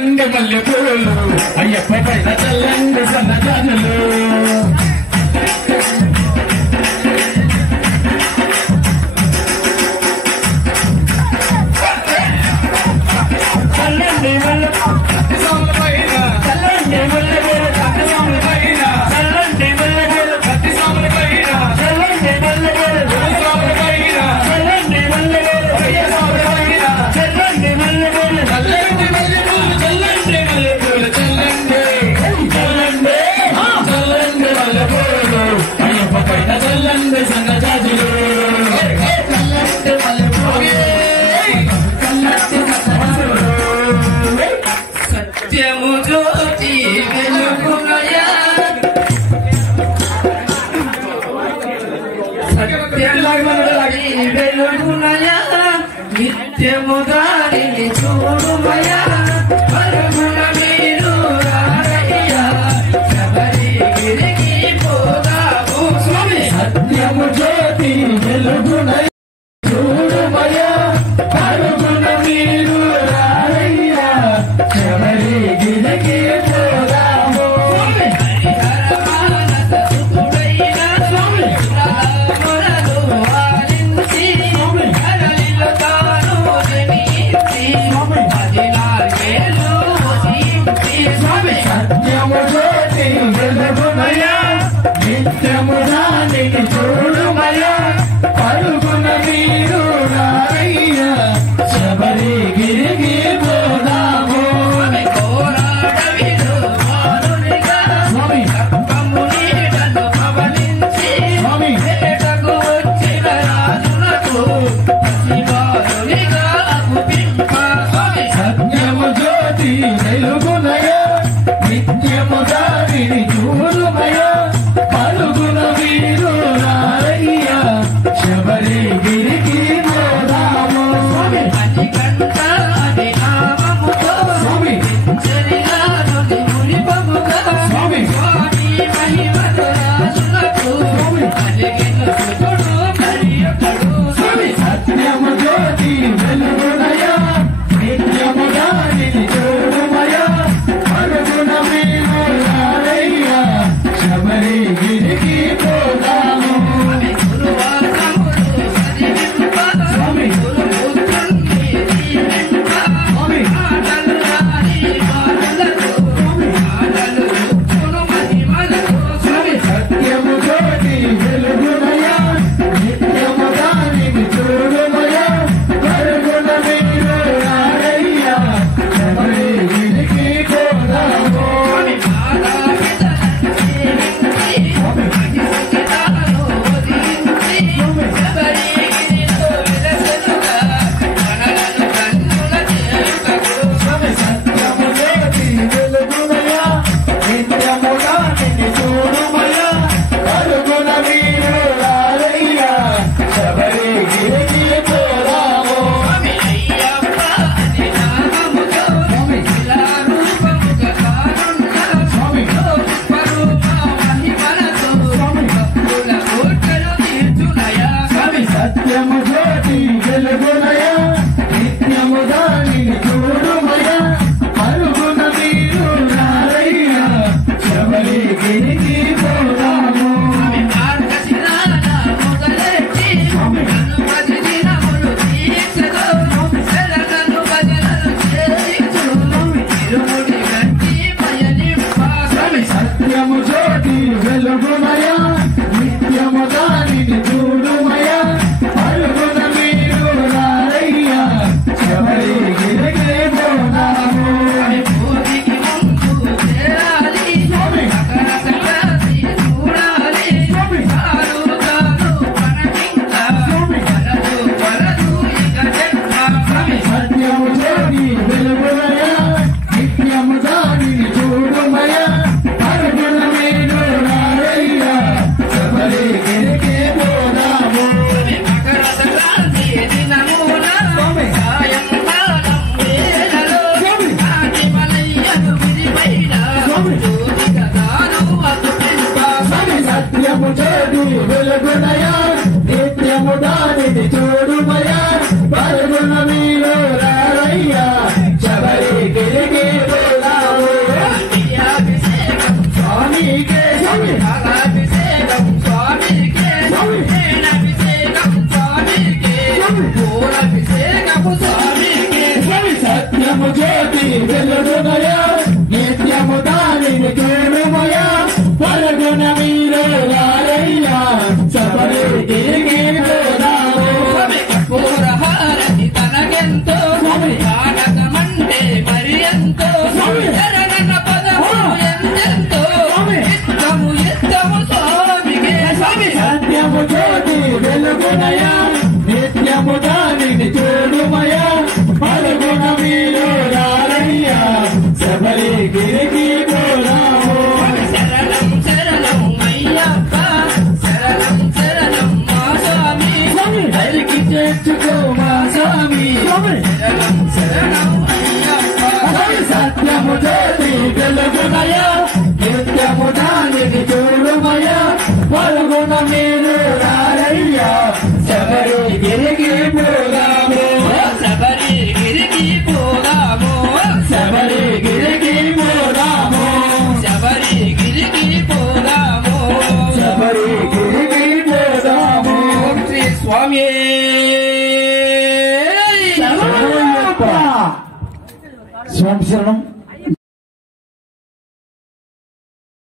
చల్లండి మల్లెపూలు అయ్యప్ప పైన చల్లండి సన్నజాజులు చల్లండి మల్లెపూలు కత్తిసాముల పైన చల్లండి మల్లెపూలు కత్తిసాముల పైన చల్లండి మల్లెపూలు కత్తిసాముల పైన చల్లండి మల్లెపూలు కత్తిసాముల పైన చల్లండి మల్లెపూలు కత్తిసాముల పైన చల్లండి మల్లెపూలు చల్లండి మల్లెపూలు చల్లండి మల్లెపూలు చల్లండి చల్లండి చల్లండి మల్లెపూలు అయ్యప్ప పైన చల్లండి సన్నజాజులు చల్లండి మల్లెపూలు చల్లండి సన్నజాజులు సత్యము జ్యోతి వెలుగునయా సత్యమలాగి వెలుగునయా నిత్యము దారిని చూడుమయా పరమున మీరు రారయ్యా శబరిగిరికి పోదాము స్వామి సత్యము జ్యోతి వెలుగునయా చూడుమయా పరమున మీరు రారయ్యా శబరిగిరికి పోదాము హరిహరమానస సుతుడైన స్వామి రామరలు వారించి హరలిలో తాను జనించి 14 ఏళ్ళు వసించి స్వామి సత్యము జ్యోతి వెలుగునయా నిత్యము దానికి చూడుమయా పరుగున మీరు రారయ్యా శబరిగిరికి పోదాము కోరాడవిలో వారునిగా స్వామి కప్పము నీడను పవనించి స్వామి వేటకు వచ్చిన రాజులకు పసివారునిగా అగుపింప స్వామి సత్యము జ్యోతి వెలుగునయా నిత్యము దారిని చూడుమయా పరుగున మీరు రారయ్యా శబరిగిరికి పోదాము స్వామి మణికంఠ అని నామముతో స్వామి చరినారుని మునిపముగా స్వామి స్వామి మహిమను రాజులకు కలిగిన సుతుడు మరియొకడు స్వామి సత్యము జ్యోతి వెలుగునయా నిత్యము దారిని చూడుమయా పరుగున మీరు రారయ్యా శబరిగిరికి పోదాము గురువారములు సరివింప స్వామి గురుపుత్రుణ్ణి దీవింప స్వామి ఆటలు రాని బాలులకు ఆటలు రుక్కును మహిమలకు స్వామి సత్యము జ్యోతి వెలుగునయా నిత్యము దానికి చూడుమయా పరుగున మీరు రారయ్యా శబరిగిరికి పోదాము సత్యము జ్యోతి వెలుగునయా నిత్యము దానికి చూడుమయా పరుగున మీరు రారయ్యా శబరిగిరికి పోదాము సత్యము జ్యోతి వెలుగునయా నిత్యము దానిని చూడుమయా పరుగున మీరు రారయ్యా శబరిగిరికి పోదాము సత్యము జ్యోతి వెలుగునయా నిత్యము దానిని చూడుమయా పరుగున మీరు రారయ్యా శబరిగిరికి పోదాము సత్యము జ్యోతి వెలుగునయా నిత్యము దానిని చూడుమయా పరుగున మీరు రారయ్యా శబరిగిరికి పోదాము సత్యము జ్యోతి వెలుగునయా నిత్యము దానిని చూడుమయా పరుగున మీరు రారయ్యా శబరిగిరికి ఇది చూడుమయ్యా పలుగున మీరు రారయ్యా శబరిగిరికి పోదాము శరణం శరణం అయ్యప్ప శరణం శరణం మా స్వామి హరికి చేర్చుకో మా స్వామి శరణం శరణం అయ్యప్ప సత్యము జ్యోతి వెలుగునయ్యా నిత్యము దానికి చూడుమయ్యా పలుగున మీరు రారయ్యా శబరిగిరికి పోదాము శబరిగిరికి పోదాము శబరిగిరికి పోదాము శబరిగిరికి పోదాము శబరిగిరికి పోదాము ఓం శ్రీ స్వామి స్వామి శరణం